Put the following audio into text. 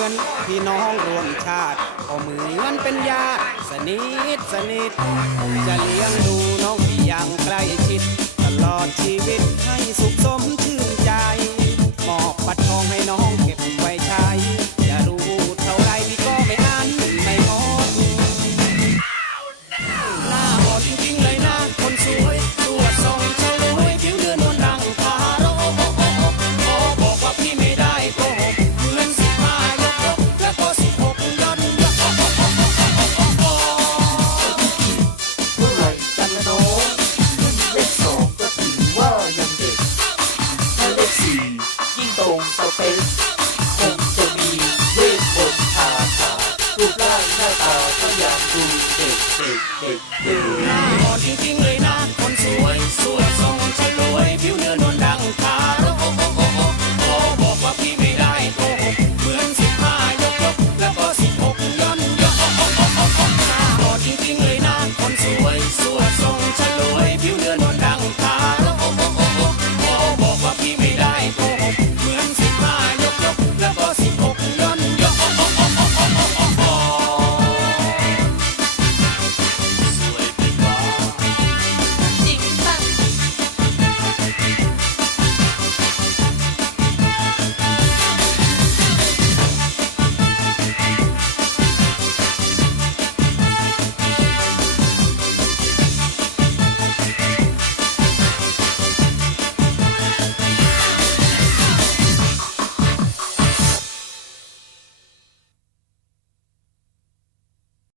ือนพี่น้องรวมชาติก็เหมือนเป็นญาติสนิทสนิท จะเลี้ยงดูน้องอย่างใกล้ชิด ตลอดชีวิตให้สุขสมชื่น ที่จริงเลย